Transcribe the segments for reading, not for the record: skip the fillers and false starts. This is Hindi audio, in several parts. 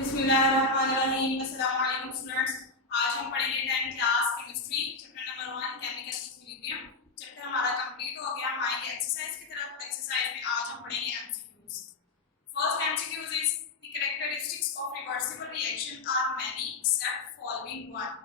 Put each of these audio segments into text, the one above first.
बिस्मिल्लाहिर्रहमानिर्रहीम। अस्सलाम वालेकुम स्टूडेंट्स। आज हम पढ़ेंगे 10th class chemistry chapter number 1 chemical equilibrium. Chapter हमारा कंप्लीट हो गया। हम आएंगे एक्सरसाइज की तरफ। एक्सरसाइज में आज हम पढ़ेंगे MCQs. First MCQs is the characteristics of reversible reaction are many except following one.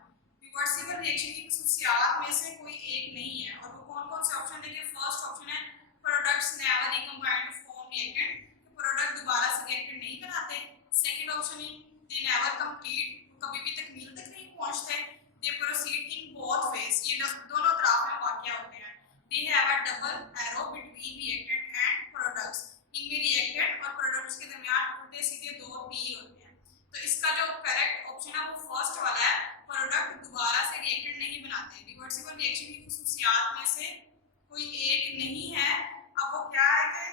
Reversible reaction की खसूसियात में से कोई एक नहीं है और वो कौन-कौन से ऑप्शन देंगे। फर्स्ट ऑप्शन है products never recombine to form reactant, product दोबारा से रिएक्टेंट नहीं बनाते। सेकंड ऑप्शन है दे नेवर कंप्लीट, कभी भी तकमील तक नहीं पहुंचते। दे प्रोसीड इन बोथ फेज, ये दोनों तरफ में वाकया होते हैं। They have a double arrow between reactant and products, इनमें रिएक्टेंट और प्रोडक्ट्स के दरमियान उल्टे सीधे दो तीर होते हैं। तो इसका जो करेक्ट ऑप्शन है वो फर्स्ट वाला है, प्रोडक्ट दोबारा से रिएक्टेंट नहीं बनाते। रिवर्सिबल रिएक्शन की खसूसियात में से कोई एक नहीं है। अब वो क्या है कि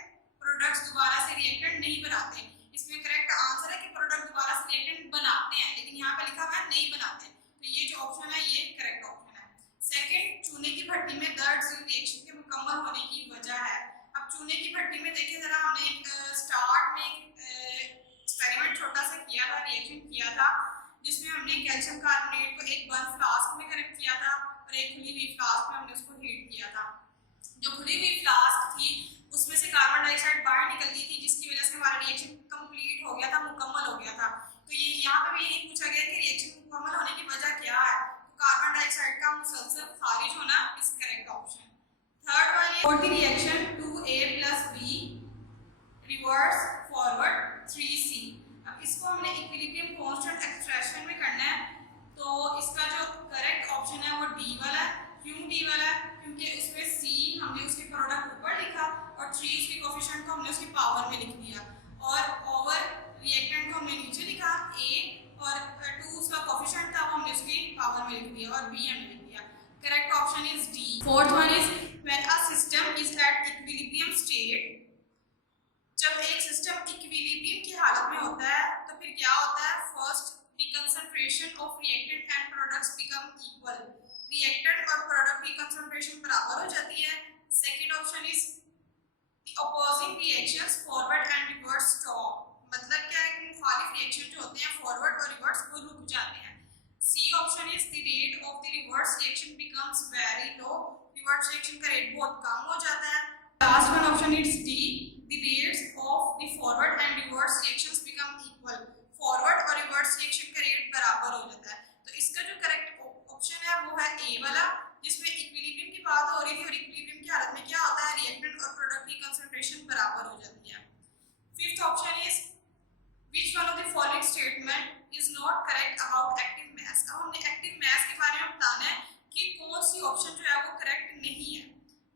प्रोडक्ट्स दोबारा से रिएक्टेंट नहीं बनाते। इसमें करेक्ट आंसर है कि प्रोडक्ट दोबारा से रिएक्टेंट बनाते हैं, लेकिन यहाँ पे लिखा हुआ है नहीं बनाते। तो ये जो ऑप्शन है ये करेक्ट ऑप्शन है। सेकंड, चूने की भट्टी में दर्द रिएक्शन के मुकम्मल होने की वजह है। अब चूने की भट्टी में देखिए जरा, हमने स्टार्ट में एक्सपेरिमेंट छोटा सा किया था, रिएक्शन किया था, जिसमें हमने कैल्शियम कार्बोनेट को एक बंद फ्लास्क में कनेक्ट किया था और एक खुली हुई फ्लास्क में हमने उसको हीट किया था। जो खुली हुई फ्लास्क थी उसमें से कार्बन डाइऑक्साइड बाहर निकल गई थी, जिसकी वजह से हमारा रिएक्शन कंप्लीट हो गया था, मुकम्मल हो गया था। तो ये यहाँ पे भी यही पूछा गया कि रिएक्शन मुकम्मल होने की वजह क्या है। तो कार्बन डाइऑक्साइड का मुसलसल खारिज होना is correct option. Third one है fourth reaction 2A + B reverse forward 3C। अब इसको हमने इक्विलिब्रियम कांस्टेंट एक्सप्रेशन में करना है, तो इसका जो करेक्ट ऑप्शन है वो डी वाला है। क्यों डी वाला है? क्योंकि उसमें C हमने उसके प्रोडक्ट ऊपर लिखा और 3 उसके कोएफिशिएंट को हमने उसकी पावर में लिख दिया और ओवर रिएक्टेंट को हमने नीचे लिखा A और 2 उसका कोएफिशिएंट था वो हमने उसकी पावर में लिख दिया और B हमने लिख दिया। Correct option is D. Fourth one is when a system is at equilibrium state. जब एक सिस्टम इक्विलिब्रियम की हालत में होता है तो फिर क्या होता है। First, the concentration of reactant and products become equal, reactant और प्रोडक्ट की कंसंट्रेशन बराबर हो जाती है। Second option is the opposing reactions forward and reverse stop, मतलब क्या है कि मुखालिफ रिएक्शन जो होते हैं फॉरवर्ड और रिवर्स वो रुक जाते हैं। C option is the rate of the reverse reaction becomes very low, reverse reaction का रेट बहुत कम हो जाता है। Last one option is D, the rates of the forward and reverse reactions become equal, forward और रिवर्स रिएक्शन का रेट बराबर हो जाता है। तो इसका जो करेक्ट ऑप्शन है वो है ए वाला, जिसमें इक्विलिब्रियम की बात हो रही थी और इक्विलिब्रियम की हालत में क्या होता है, रिएक्टेंट और प्रोडक्ट की कंसंट्रेशन बराबर हो जाती है। Fifth option is which one of the following statement is not correct about active mass. अब हमने एक्टिव मास के बारे में बताना है कि कौन सी ऑप्शन जो है वो करेक्ट नहीं है।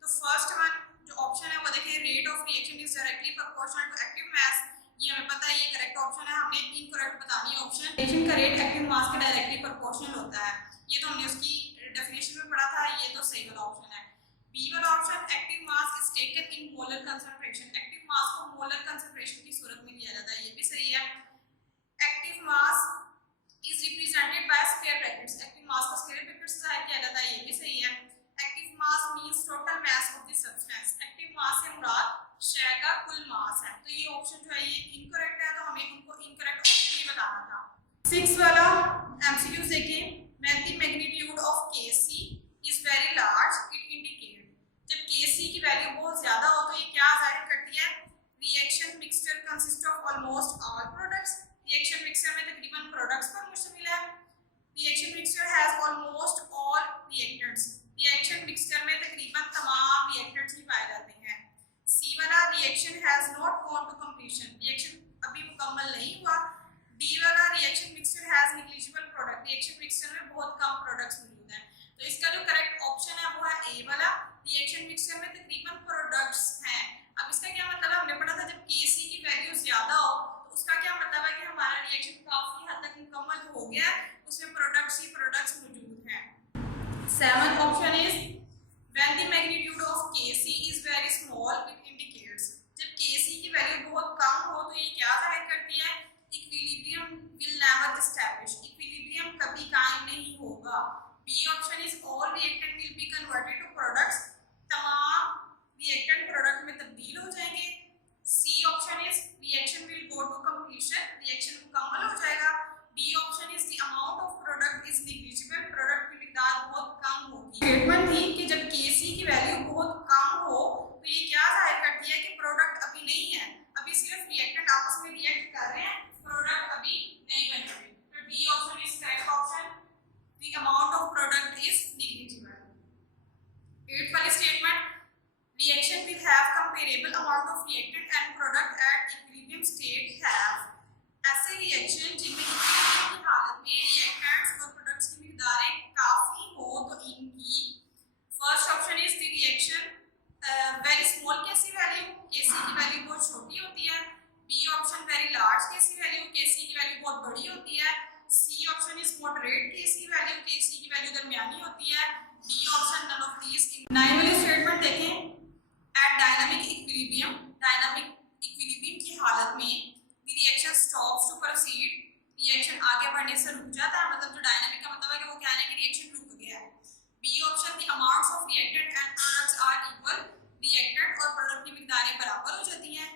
तो फर्स्ट वन जो ऑप्शन है वो देखिए, rate of reaction is directly proportional to active mass. ये हमें पता है, ये करेक्ट ऑप्शन है। हमने इनकरेक्ट बतानी है ऑप्शन, रिएक्शन का रेट एक्टिव मास के डायरेक्टली प्रोपोर्शनल होता है। ये तो हमने उसकी डेफिनेशन में पढ़ा था, ये तो सही वाला ऑप्शन है। बी वाला option, active mass is taken in molar concentration, active mass को मोलर कंसंट्रेशन की सूरत में लिया जाता है, ये भी सही है। Active mass is represented by square brackets, active mass को स्क्वायर ब्रैकेट से जाहिर किया जाता है, ये भी सही है। Active mass means total mass of the substance, active mass से मुराद शय का कुल मास है। तो ये ऑप्शन जो है ये इनकरेक्ट है, तो हमें उनको इनकरेक्ट ऑप्शन ही बताना था। 6 वाला एमसीक्यू देखिए, when the magnitude of Kc is very large it indicate, जब Kc की वैल्यू बहुत ज्यादा हो तो ये क्या जाहिर करती है, reaction mixture consist of almost all products, reaction mixture में तकरीबन प्रोडक्ट्स पर मुश्तमिल है। Reaction mixture has almost all reactants, reaction mixture में तकरीबन तमाम रिएक्टेंट्स ही पाए जाते हैं। सी वाला, reaction has not gone to completion, reaction अभी मुकम्मल नहीं हुआ। डी वाला, reaction mixture has negligible product, reaction mixture में बहुत कम प्रोडक्ट्स मौजूद हैं। तो इसका जो करेक्ट ऑप्शन है वो है ए वाला, रिएक्शन मिक्सचर में तकरीबन प्रोडक्ट्स हैं। अब इसका क्या मतलब है, हमने पढ़ा था जब Kc की वैल्यू ज्यादा हो तो उसका क्या मतलब है कि हमारा रिएक्शन काफी हद तक मुकम्मल हो गया, उसमें प्रोडक्ट्स ही प्रोडक्ट्स मौजूद हैं। 7th option is when the magnitude of Kc is very small it indicates, जब Kc की वैल्यू बहुत कम हो तो ये क्या जाहिर करती है, equilibrium will never establish, equilibrium कभी कायम नहीं होगा। B option is all reactant will be converted to products, तमाम रिएक्टेंट प्रोडक्ट में तब्दील हो जाएंगे। C option is reaction will go to completion, reaction मुकम्मल हो जाएगा। रिएक्शन जिनमें इक्विलिब्रियम की हालत में रिएक्टेंट्स और प्रोडक्ट्स की मिकदारें काफी हो तो इनकी first option is the reaction very small Kc value, Kc की वैल्यू बहुत छोटी होती है। B option very large Kc value, Kc की वैल्यू बहुत बड़ी होती है। C option is moderate Kc value, Kc की वैल्यू दरमियानी होती है। D option none of these. 9 वाली स्टेटमेंट देखें, at dynamic equilibrium, dynamic equilibrium की हालत में the reaction stops to proceed, reaction आगे बढ़ने से रुक जाता है। मतलब जो डायनामिक का मतलब है कि वो कहने कि रिएक्शन रुक गया है। B option the amounts of reactant and products are equal, reactant और प्रोडक्ट की मिकदारें बराबर हो जाती हैं।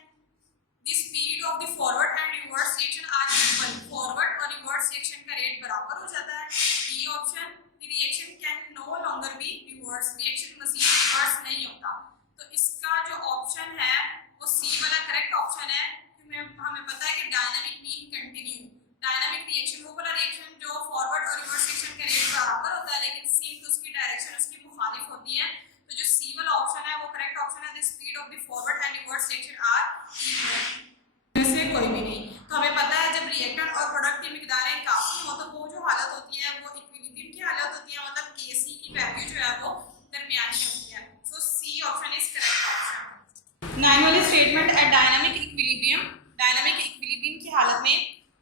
The speed of the forward and reverse reaction are equal, forward और रिवर्स रिएक्शन का रेट बराबर हो जाता है। D option the reaction can no longer be reverse, reaction मजीद रिवर्स नहीं होता। तो इसका जो ऑप्शन है वो सी वाला करेक्ट ऑप्शन है, क्योंकि हमें पता है कि dynamic mean continue, dynamic reaction वो वाला रिएक्शन जो फॉरवर्ड और रिवर्स रिएक्शन का रेट बराबर होता है, लेकिन सेम तो उसकी डायरेक्शन उसकी मुखालिफ होती है। तो जो सी वाला ऑप्शन है वो करेक्ट ऑप्शन है। The speed of the forward and reverse reaction are equal, इसमें कोई भी नहीं। तो हमें पता है जब रिएक्टेंट और प्रोडक्ट की मिकदारें काफी हो तो वो जो हालत होती है वो इक्विलिब्रियम की हालत होती है, मतलब केसी की वैल्यू जो है वो दरमियानी होती है। So C option is correct option. 9 वाली statement, at dynamic equilibrium, dynamic equilibrium की हालत में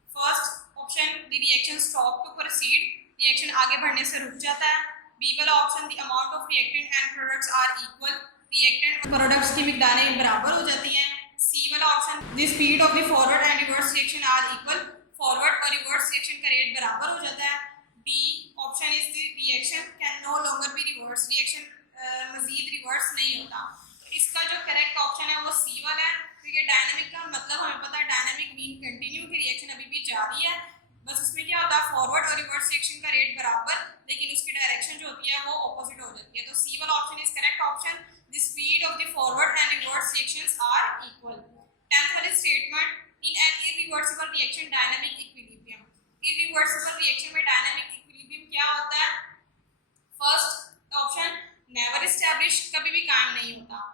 first option the reaction stop to proceed, reaction आगे बढ़ने से रुक जाता है। बी वाला option the amount of reactant and products are equal, reactant और प्रोडक्ट्स की मिकदारें बराबर हो जाती हैं। सी वाला option the speed of the forward and reverse reaction are equal, forward और रिवर्स रिएक्शन का रेट बराबर हो जाता है। B option is the reaction can no longer be reverse, reaction मजीद रिवर्स नहीं होता। तो इसका जो करेक्ट ऑप्शन है वो सी वाला है, क्योंकि डायनामिक का मतलब हमें पता है डायनामिक मीन कंटिन्यू की रिएक्शन अभी भी जारी है, बस उसमें क्या होता है फॉरवर्ड और रिवर्स रिएक्शन का रेट बराबर, लेकिन उसकी डायरेक्शन जो होती है वो ऑपोजिट हो जाती है। तो सी वाला option is correct option, the speed of the forward and reverse reactions are equal. 10th वाली statement, in an irreversible reaction dynamic equilibrium, irreversible reaction में डायनामिक इक्विलिब्रियम क्या होता है? फर्स्ट ऑप्शन नेवर एस्टैब्लिश, कभी भी कायम नहीं होता।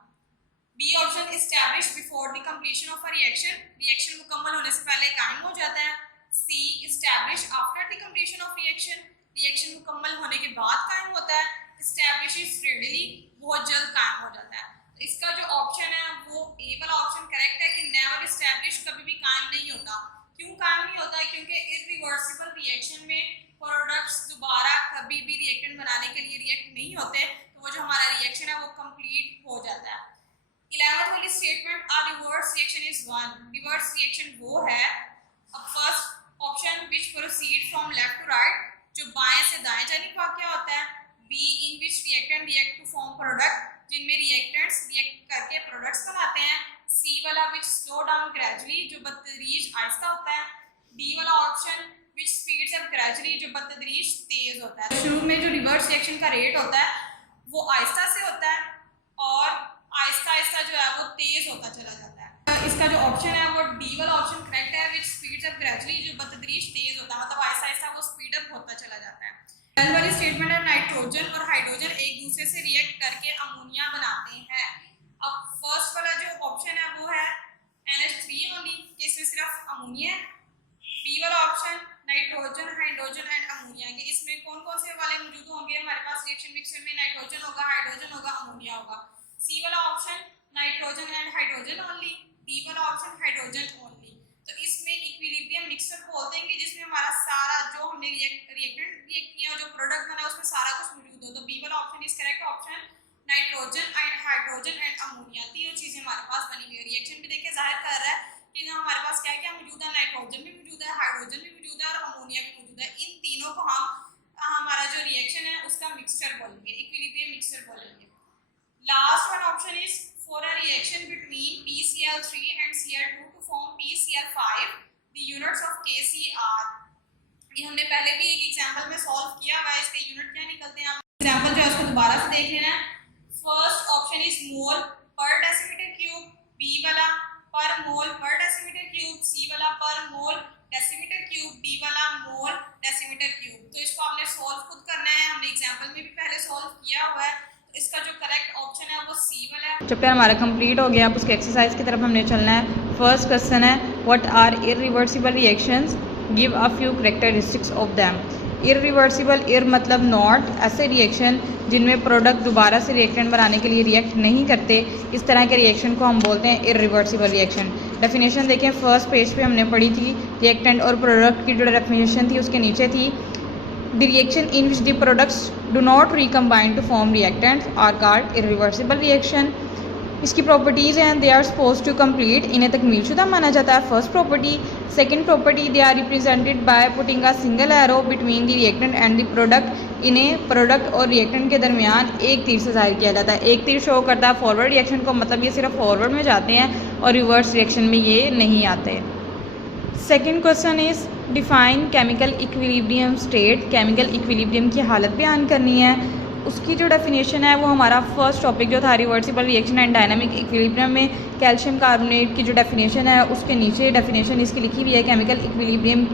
B option establish before the completion of a reaction, reaction मुकम्मल होने से पहले कायम हो जाता है। C establish after the completion of reaction, reaction मुकम्मल होने के बाद कायम होता है। एस्टैब्लिश इज रेडिली, बहुत जल्द कायम हो जाता है। तो इसका जो ऑप्शन है वो ए वाला ऑप्शन करेक्ट है कि नेवर एस्टैब्लिश कभी भी कायम नहीं होता। क्यों कायम नहीं होता है? क्योंकि इररिवर्सिबल रिएक्शन में प्रोडक्ट्स दोबारा कभी भी रिएक्टेंट बनाने के लिए रिएक्ट नहीं होते, तो वो जो हमारा रिएक्शन है वो कंप्लीट हो जाता है। 11th वाली statement, a reverse reaction is one, reverse reaction वो है, अब first option which proceed from left to right, जो बाएं से दाएं जानिब वाक़या होता है। B in which reactant react to form product, जिनमें रिएक्टेंट्स रिएक्ट करके प्रोडक्ट्स बनाते हैं। सी वाला विच स्लो डाउन ग्रेजुअली, जो बतदरीज आहिस्ता होता है। डी वाला option which speeds up gradually, जो बतदरीज तेज होता है। शुरू में जो रिवर्स रिएक्शन का रेट होता है वो आहिस्ता से होता है और आहिस्ता आहिस्ता जो है वो तेज होता चला जाता है। इसका जो ऑप्शन है वो डी वाला ऑप्शन करेक्ट है, विच स्पीड्स अप ग्रेजुअली, जो बतदरीज तेज होता है, मतलब आहिस्ता आहिस्ता वो स्पीड अप होता चला जाता है। 12th वाली स्टेटमेंट है, नाइट्रोजन और हाइड्रोजन एक दूसरे से रिएक्ट करके अमोनिया बनाते हैं। अब फर्स्ट वाला जो ऑप्शन है वो है NH3 ओनली, कि इसमें सिर्फ अमोनिया है। बी वाला option nitrogen, hydrogen and ammonia, के इसमें कौन कौन से वाले मौजूद होंगे? हमारे पास रिएक्शन मिक्सचर में नाइट्रोजन होगा, हाइड्रोजन होगा, अमोनिया होगा। सी वाला option nitrogen and hydrogen only, D वाला ऑप्शन हाइड्रोजन ओनली। तो इसमें इक्विलिब्रियम मिक्सचर बोलते हैं कि जिसमें हमारा सारा जो हमने रिएक्टेंट रिएक्ट किया, जो प्रोडक्ट बना, उसमें सारा कुछ मौजूद हो। तो बी वाला option is correct option, nitrogen and hydrogen and ammonia, तीनों चीजें हमारे पास बनी हुई है। रिएक्शन भी देखिए जाहिर कर रहा है कि हमारे पास क्या क्या मौजूद है, नाइट्रोजन भी मौजूद है, हाइड्रोजन भी मौजूद है और अमोनिया भी मौजूद है। इन तीनों को हम हमारा जो रिएक्शन है उसका मिक्सचर बोलेंगे, इक्विलिब्रियम मिक्सचर बोलेंगे। Last one option is for a reaction between PCl3 and Cl2 to form PCl5, the units of Kc are, ये हमने पहले भी एक एग्जांपल में सॉल्व किया हुआ है, इसके यूनिट क्या निकलते हैं? आप एग्जांपल जो है उसको दोबारा से देख लेना है। फर्स्ट ऑप्शन इज मोल पर डेसीमीटर क्यूब, बी वाला पर मोल पर डेसीमीटर क्यूब, सी वाला पर मोल डेसीमीटर क्यूब, डी वाला मोल डेसीमीटर क्यूब। तो इसको आपने सॉल्व खुद करना है, हमने एग्जांपल में भी पहले सॉल्व किया हुआ है। इसका जो करेक्ट ऑप्शन है वो सी वाला है। चैप्टर हमारा कंप्लीट हो गया, अब उसके एक्सरसाइज की तरफ हमने चलना है। फर्स्ट क्वेश्चन है, what are irreversible reactions? Give a few characteristics of them. Irreversible, ir मतलब नॉट, ऐसे रिएक्शन जिनमें प्रोडक्ट दोबारा से रिएक्टेंट बनाने के लिए रिएक्ट नहीं करते, इस तरह के रिएक्शन को हम बोलते हैं इरिवर्सिबल रिएक्शन। डेफिनेशन देखें, फर्स्ट पेज पे हमने पढ़ी थी रिएक्टेंट और प्रोडक्ट की जो डेफिनेशन थी उसके नीचे थी the reaction in which the products do not recombine to form reactants are called irreversible reaction। इसकी प्रॉपर्टीज़ हैं, they are suppose to complete, इन्हें तकमीलशुदा माना जाता है, first property. Second property, they are represented by putting a single arrow between the reactant and the product. इन्हें प्रोडक्ट और रिएक्टेंट के दरमियान एक तीर से जाहिर किया जाता है। एक तीर शो करता है फॉरवर्ड रिएक्शन को, मतलब ये सिर्फ फॉरवर्ड में जाते हैं और रिवर्स रिएक्शन में ये नहीं आते। Second question is define chemical equilibrium state. Chemical equilibrium की हालत बयान करनी है। उसकी जो डेफिनेशन है वो हमारा फर्स्ट टॉपिक जो था reversible reaction and dynamic equilibrium में कैल्शियम कार्बोनेट की जो डेफिनेशन है उसके नीचे डेफिनेशन इसकी लिखी हुई है। केमिकल इक्विलिब्रियम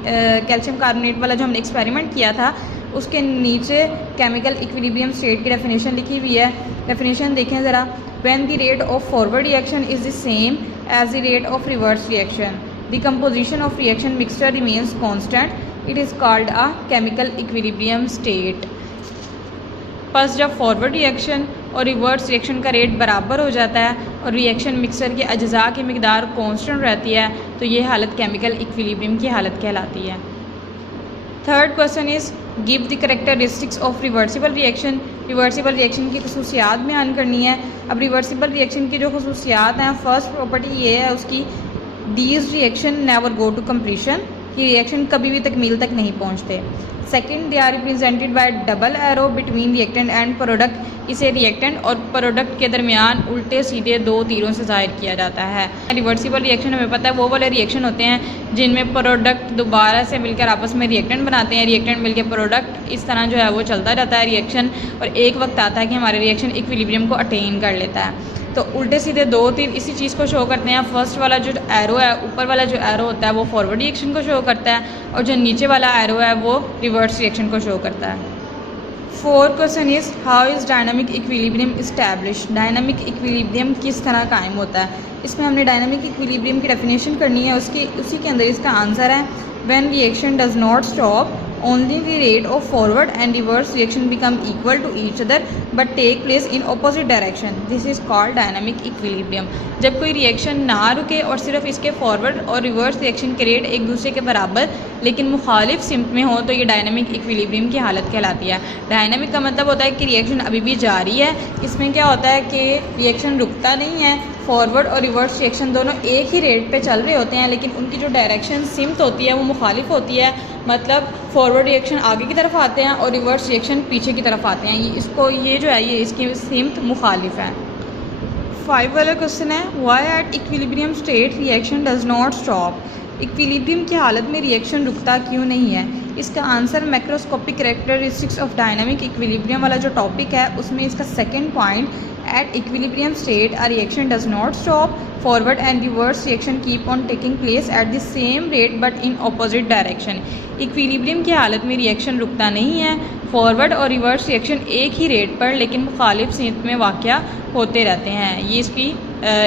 कैल्शियम कार्बोनेट वाला जो हमने एक्सपेरिमेंट किया था उसके नीचे केमिकल इक्विलिब्रियम स्टेट की डेफिनेशन लिखी हुई है। डेफिनेशन देखें ज़रा, when the rate of forward reaction is the same as the rate of reverse reaction, the composition of reaction mixture remains constant, it is called a chemical equilibrium state। बस जब फॉरवर्ड रिएक्शन और रिवर्स रिएक्शन का रेट बराबर हो जाता है और रिएक्शन मिक्सर के अज्जा की मिकदार कांस्टेंट रहती है तो ये हालत केमिकल इक्विलिब्रियम की हालत कहलाती है। Third question is give the characteristics of reversible reaction. Reversible reaction की खसूसियात बयान करनी है। अब रिवर्सिबल रिएक्शन की जो खसूसियात हैं, फर्स्ट प्रॉपर्टी ये है उसकी, these reaction never go to completion, ये रिएक्शन कभी भी तकमील तक नहीं पहुंचते। Second, they are represented by double arrow between reactant and product. इसे रिएक्टेंट और प्रोडक्ट के दरमियान उल्टे सीधे दो तीरों से जाहिर किया जाता है। रिवर्सिबल रिएक्शन हमें पता है वो वाले रिएक्शन होते हैं जिनमें प्रोडक्ट दोबारा से मिलकर आपस में रिएक्टेंट बनाते हैं, रिएक्टेंट मिलकर प्रोडक्ट, इस तरह जो है वो चलता रहता है रिएक्शन, और एक वक्त आता है कि हमारे रिएक्शन इक्विलिब्रियम को अटेन कर लेता है। तो उल्टे सीधे दो तीर इसी चीज़ को शो करते हैं। फर्स्ट वाला जो एरो है, ऊपर वाला जो एरो होता है वो फॉरवर्ड रिएक्शन को शो करता है और जो नीचे वाला एरो है वो रिवर्स रिएक्शन को शो करता है। Fourth question is how is dynamic equilibrium establish. Dynamic equilibrium किस तरह कायम होता है। इसमें हमने डायनामिक इक्विलिब्रियम की डेफिनेशन करनी है, उसी के अंदर इसका आंसर है when reaction does not stop only the rate of forward and reverse reaction become equal to each other but take place in opposite direction, this is called dynamic equilibrium। जब कोई रिएक्शन ना रुके और सिर्फ इसके फॉरवर्ड और रिवर्स रिएक्शन के रेट एक दूसरे के बराबर लेकिन मुखालिफ सिम्त में हो तो ये डायनामिक इक्विलिब्रियम की हालत कहलाती है। डायनामिक का मतलब होता है कि रिएक्शन अभी भी जारी है। इसमें क्या होता है कि रिएक्शन रुकता नहीं है, फॉरवर्ड और रिवर्स रिएक्शन दोनों एक ही रेट पे चल रहे होते हैं लेकिन उनकी जो डायरेक्शन सिम्त होती है वो मुखालिफ होती है। मतलब फॉरवर्ड रिएक्शन आगे की तरफ आते हैं और रिवर्स रिएक्शन पीछे की तरफ आते हैं। ये जो है ये इसकी सिम्त मुखालिफ है। 5 वाला क्वेश्चन है why at equilibrium state reaction does not stop. Equilibrium की हालत में रिएक्शन रुकता क्यों नहीं है। इसका answer macroscopic characteristics of dynamic equilibrium वाला जो टॉपिक है उसमें इसका second point, at equilibrium state a reaction does not stop, forward and reverse reaction keep on taking place at the same rate but in opposite direction. Equilibrium की हालत में रिएक्शन रुकता नहीं है, फॉरवर्ड और रिवर्स रिएक्शन एक ही रेट पर लेकिन मुखालिफ सिमत में वाक़या होते रहते हैं। ये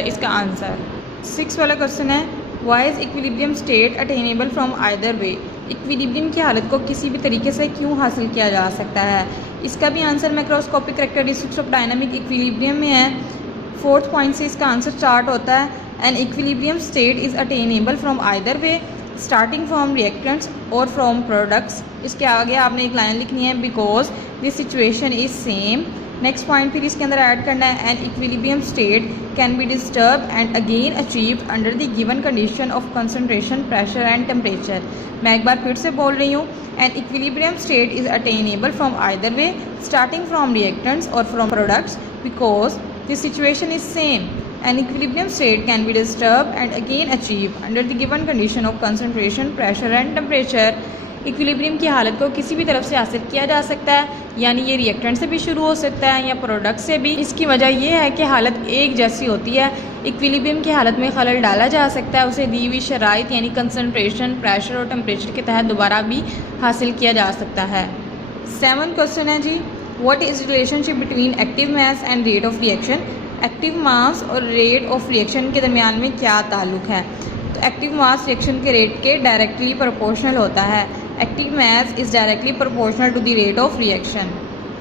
इसका आंसर। 6 वाला क्वेश्चन है why is equilibrium state attainable from either way. Equilibrium की हालत को किसी भी तरीके से क्यों हासिल किया जा सकता है। इसका भी answer macroscopic characteristics of dynamic equilibrium में है। 4th पॉइंट से इसका आंसर स्टार्ट होता है, an equilibrium state is attainable from either way starting from reactants और फ्रॉम प्रोडक्ट्स। इसके आगे आपने एक लाइन लिखनी है because this situation is same. Next point फिर इसके अंदर ऐड करना है an equilibrium state can be disturb and again achieved under the given condition of concentration, pressure and temperature. मैं एक बार फिर से बोल रही हूँ, an equilibrium state is attainable from either way starting from reactants और from products because this situation is same. An equilibrium state can be disturbed and again achieved under the given condition of concentration, pressure and temperature। Equilibrium की हालत को किसी भी तरफ से हासिल किया जा सकता है, यानी ये रिएक्टेंट से भी शुरू हो सकता है या प्रोडक्ट से भी। इसकी वजह यह है कि हालत एक जैसी होती है। इक्विलिब्रियम की हालत में खलल डाला जा सकता है, उसे दी हुई शराइत यानी कंसनट्रेशन, प्रेशर और टेम्परेचर के तहत दोबारा भी हासिल किया जा सकता है। 7th क्वेश्चन है जी, what is relationship between active mass and rate of reaction. Active mass और रेट ऑफ रिएक्शन के दरमियान में क्या ताल्लुक है। तो एक्टिव मास रिएक्शन के रेट के डायरेक्टली प्रोपोर्शनल होता है। Active mass is directly proportional to the rate of reaction.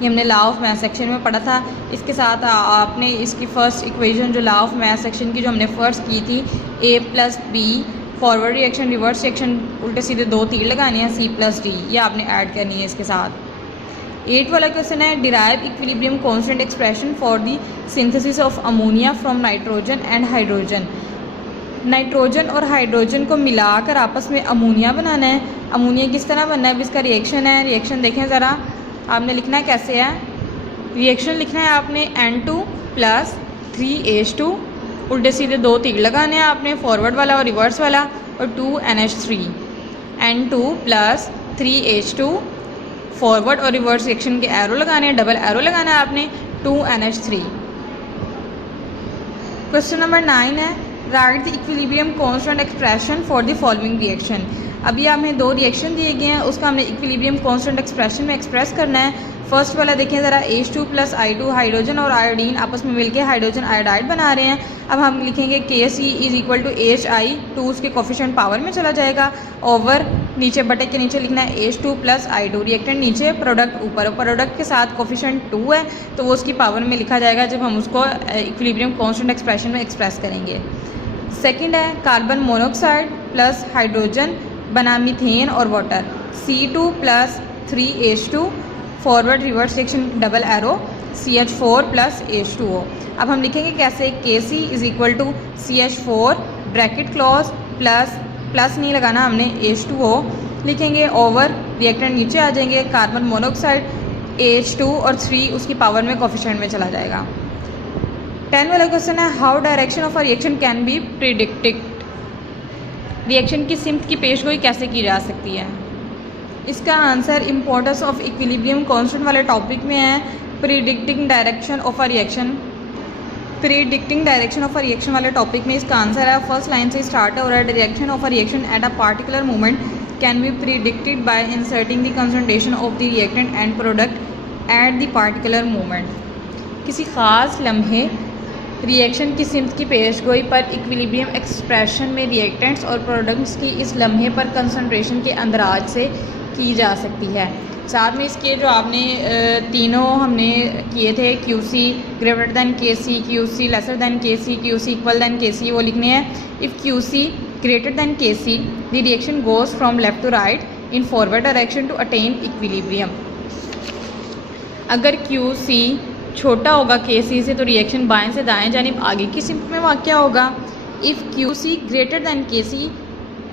ये हमने लॉ ऑफ मास सेक्शन में पढ़ा था। इसके साथ आपने इसकी फर्स्ट इक्वेशन जो लॉ ऑफ मास सेक्शन की जो हमने फर्स्ट की थी, A + B forward reaction reverse reaction उल्टे सीधे 2 तीर लगाने हैं, C + D ये आपने ऐड करनी है इसके साथ। 8 वाला क्वेश्चन है, derive equilibrium constant expression for the synthesis of ammonia from nitrogen and hydrogen. Nitrogen और हाइड्रोजन को मिलाकर आपस में अमोनिया बनाना है। अमोनिया किस तरह बनना है, इसका रिएक्शन है। रिएक्शन देखें ज़रा, आपने लिखना है कैसे है। रिएक्शन लिखना है आपने N2 + 3H2 उल्टे सीधे 2 तीर लगाने हैं आपने, फॉरवर्ड वाला और रिवर्स वाला, और 2NH3। N2 + 3H2 फॉरवर्ड और रिवर्स रिएक्शन के एरो लगाने हैं, डबल एरो लगाना है आपने, 2NH3। क्वेश्चन नंबर 9 है, right the equilibrium constant expression for the following reaction. अभी हमें 2 रिएक्शन दिए गए हैं, उसका हमने इक्विलिब्रियम कांस्टेंट एक्सप्रेशन में एक्सप्रेस करना है। फर्स्ट वाला देखें ज़रा, H2 + I2 हाइड्रोजन और आयोडीन आपस में मिलकर हाइड्रोजन आयोडाइड बना रहे हैं। अब हम लिखेंगे Kc = HI2, उसके कोफिशिएंट पावर में चला जाएगा, ओवर नीचे बटे के नीचे लिखना है H2 + I2, रिएक्टेंट नीचे प्रोडक्ट ऊपर, प्रोडक्ट के साथ कोफिशिएंट 2 है तो वो उसकी पावर में लिखा जाएगा जब हम उसको इक्विलिब्रियम कांस्टेंट एक्सप्रेशन में एक्सप्रेस करेंगे। सेकेंड है, कार्बन मोनोऑक्साइड + हाइड्रोजन बना मीथेन और water, C2 + 3H2 forward reverse reaction double arrow, CH4 + H2O। अब हम लिखेंगे कैसे, Kc = CH4 bracket close plus नहीं लगाना हमने, H2O लिखेंगे, ओवर रिएक्टेंट नीचे आ जाएंगे, कार्बन मोनोऑक्साइड H2 और 3 उसकी पावर में कोफिशिएंट में चला जाएगा। 10 वाला क्वेश्चन है, how direction of a reaction can be predicted. Reaction की सिम्त की पेशगोई कैसे की जा सकती है। इसका answer importance of equilibrium constant वाले टॉपिक में है, predicting direction of a reaction. Predicting direction of a reaction वाले टॉपिक में इसका आंसर है, फर्स्ट लाइन से स्टार्ट है, और direction of a reaction at a particular moment can be predicted by inserting the concentration of the reactant and product at the particular moment. किसी ख़ास लम्हे रिएक्शन की सिम्त की पेशगोई पर इक्विलिब्रियम एक्सप्रेशन में रिएक्टेंट्स और प्रोडक्ट्स की इस लम्हे पर कंसंट्रेशन के अंदराज से की जा सकती है। साथ में इसके जो आपने तीनों हमने किए थे, QC > Kc, QC < Kc, QC = Kc, वो लिखने हैं। If QC > Kc the reaction goes from left to right in forward direction to attain equilibrium. अगर QC छोटा होगा Kc से तो रिएक्शन बाएं से दाएं जानिब आगे की सिम्त में वाक़या होगा। If QC > Kc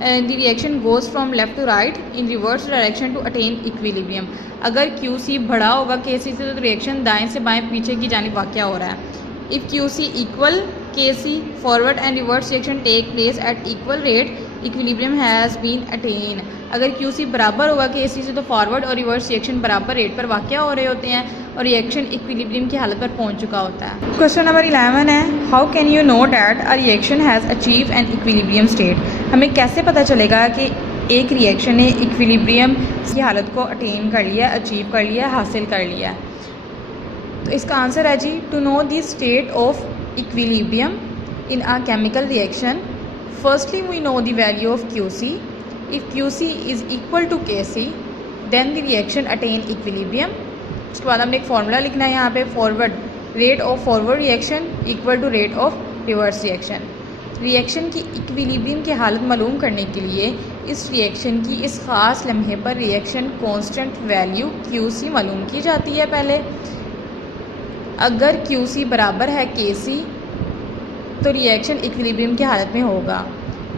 the reaction goes from left to right in reverse direction to attain equilibrium. अगर QC बड़ा होगा Kc से तो रिएक्शन दाएं से बाएं पीछे की जानिब वाक़या हो रहा है। If QC = Kc forward and reverse reaction take place at equal rate, equilibrium has been attain. अगर QC बराबर होगा Kc से तो फॉरवर्ड और रिवर्स रिएक्शन बराबर रेट पर वाक़या हो रहे होते हैं और रिएक्शन इक्विलिब्रियम की हालत पर पहुंच चुका होता है। क्वेश्चन नंबर 11 है, how can you know that a reaction has achieve an equilibrium state. हमें कैसे पता चलेगा कि एक रिएक्शन ने इक्विलिब्रियम की हालत को अटेन कर लिया, अचीव कर लिया, हासिल कर लिया। तो इसका आंसर है जी, to know the state of equilibrium in a chemical reaction, firstly we know the value of QC। If QC is equal to Kc then the reaction attain equilibrium. उसके बाद हमने एक फार्मूला लिखना है यहाँ पे, forward rate of forward reaction equal to rate of reverse reaction. Reaction की इक्विलिब्रियम की हालत मालूम करने के लिए इस रिएक्शन की इस ख़ास लम्हे पर रिएक्शन कांस्टेंट वैल्यू QC मालूम की जाती है पहले। अगर QC बराबर है Kc तो रिएक्शन इक्विलिब्रियम की हालत में होगा।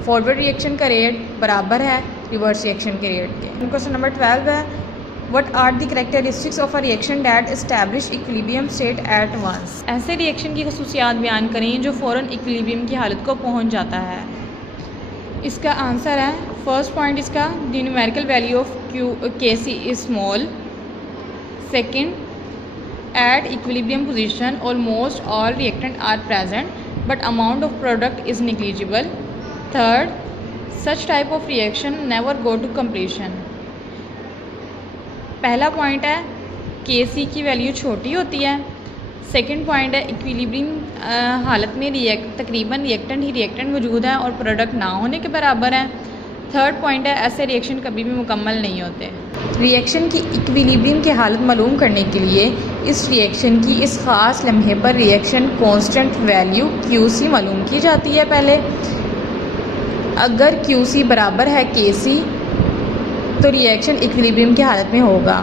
फॉरवर्ड रिएक्शन का रेट बराबर है रिवर्स रिएक्शन के रेट के। क्वेश्चन नंबर 12 है, what are the characteristics of a reaction that establish equilibrium state at once. ऐसे रिएक्शन की खसूसियात बयान करें जो फ़ौरन इक्विलिब्रियम की हालत को पहुंच जाता है। इसका आंसर है, फर्स्ट पॉइंट इसका, the numerical value of Kc is small. Second, at equilibrium position almost all reactant are present but amount of product is negligible. Third, such type of reaction never go to completion. पहला पॉइंट है Kc की वैल्यू छोटी होती है, सेकंड पॉइंट है इक्विलिब्रियम हालत में तकरीबन रिएक्टेंट ही रिएक्टेंट मौजूद है और प्रोडक्ट ना होने के बराबर है। थर्ड पॉइंट है ऐसे रिएक्शन कभी भी मुकम्मल नहीं होते। रिएक्शन की इक्विलिब्रियम की हालत मालूम करने के लिए इस रिएक्शन की इस ख़ास लम्हे पर रिएक्शन कांस्टेंट वैल्यू QC मालूम की जाती है पहले। अगर QC बराबर है KC तो रिएक्शन इक्विलिब्रियम की हालत में होगा।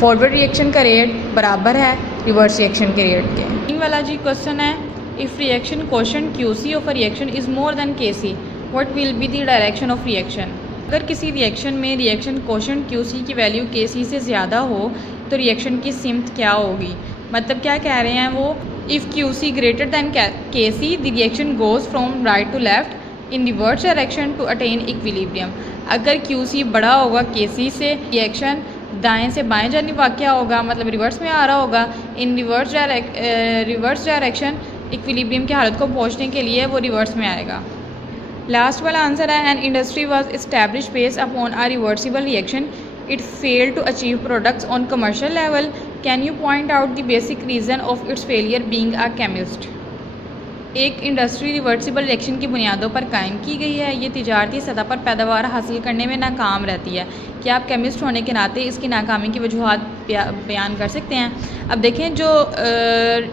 फॉरवर्ड रिएक्शन का रेट बराबर है रिवर्स रिएक्शन के रेट के। तीन वाला जी क्वेश्चन है, if reaction quotient QC of a reaction is more than KC what will be the direction of reaction. अगर किसी रिएक्शन में रिएक्शन कोशेंट QC की वैल्यू KC से ज़्यादा हो तो रिएक्शन की सिमत क्या होगी। मतलब क्या कह रहे हैं वो, if QC greater than KC the reaction goes from right to left in reverse direction to attain equilibrium. अगर QC बड़ा होगा KC से, रिएक्शन दाएं से बाएं जानिब वाक़या होगा, मतलब रिवर्स में आ रहा होगा। इन रिवर्स डायरेक्शन इक्विलिब्रियम की हालत को पहुंचने के लिए वो रिवर्स में आएगा। लास्ट वाला आंसर है, an industry was establish based upon a reversible reaction it failed to achieve products on commercial level. Can you point out the basic reason of its failure being a chemist. एक इंडस्ट्री रिवर्सिबल रिएक्शन की बुनियादों पर कायम की गई है। ये तिजारती सतह पर पैदावार हासिल करने में नाकाम रहती है। क्या आप केमिस्ट होने के नाते इसकी नाकामी की वजूहात बयान कर सकते हैं। अब देखें, जो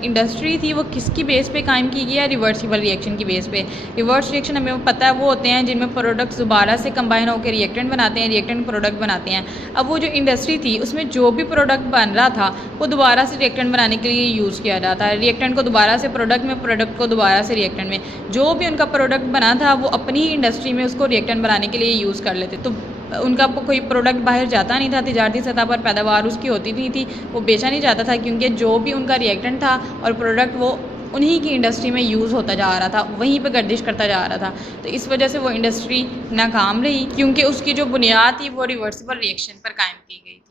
इंडस्ट्री थी वो किसकी बेस पे कायम की गई है, रिवर्सिबल रिएक्शन की बेस पे। रिवर्स रिएक्शन हमें पता है वो होते हैं जिनमें प्रोडक्ट्स दोबारा से कंबाइन होकर रिएक्टेंट बनाते हैं, रिएक्टेंट प्रोडक्ट बनाते हैं। अब वो जो इंडस्ट्री थी उसमें जो भी प्रोडक्ट बन रहा था वो दोबारा से रिएक्टेंट बनाने के लिए यूज़ किया जाता है। रिएक्टेंट को दोबारा से प्रोडक्ट में, प्रोडक्ट को दोबारा से रिएक्टेंट में। जो भी उनका प्रोडक्ट बना था वो अपनी ही इंडस्ट्री में उसको रिएक्टेंट बनाने के लिए यूज़ कर लेते। तो उनका कोई प्रोडक्ट बाहर जाता नहीं था, तिजारती सतह पर पैदावार उसकी होती नहीं थी, वो बेचा नहीं जाता था, क्योंकि जो भी उनका रिएक्टेंट था और प्रोडक्ट वो उन्हीं की इंडस्ट्री में यूज़ होता जा रहा था, वहीं पे गर्दिश करता जा रहा था। तो इस वजह से वो इंडस्ट्री नाकाम रही, क्योंकि उसकी जो बुनियाद थी वो रिवर्सिबल रिएक्शन पर कायम की गई।